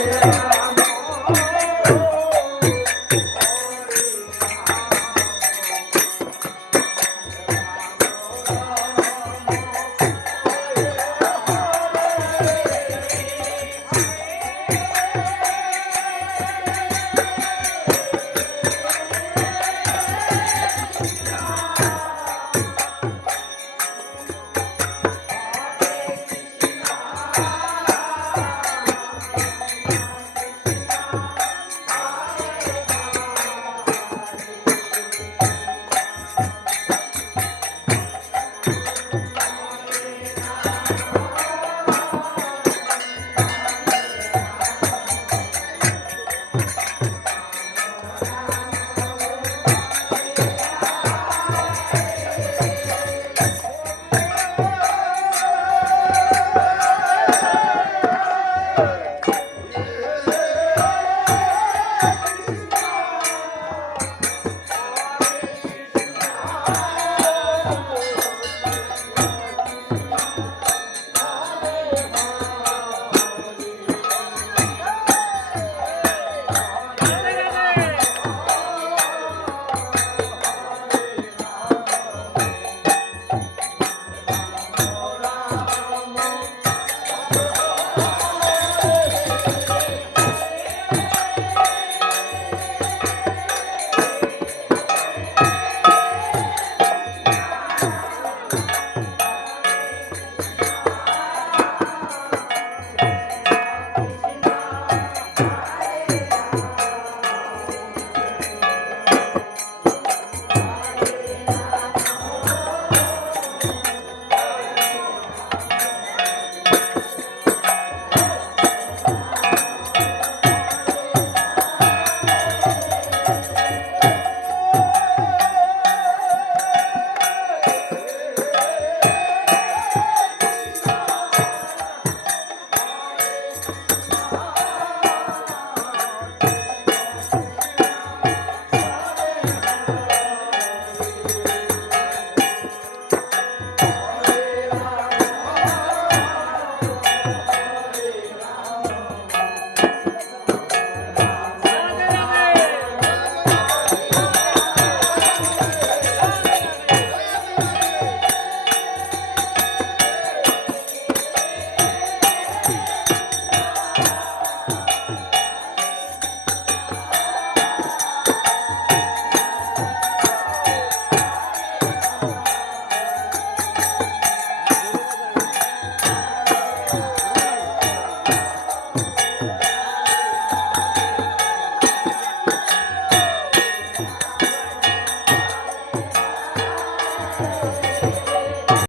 Yeah. Hum.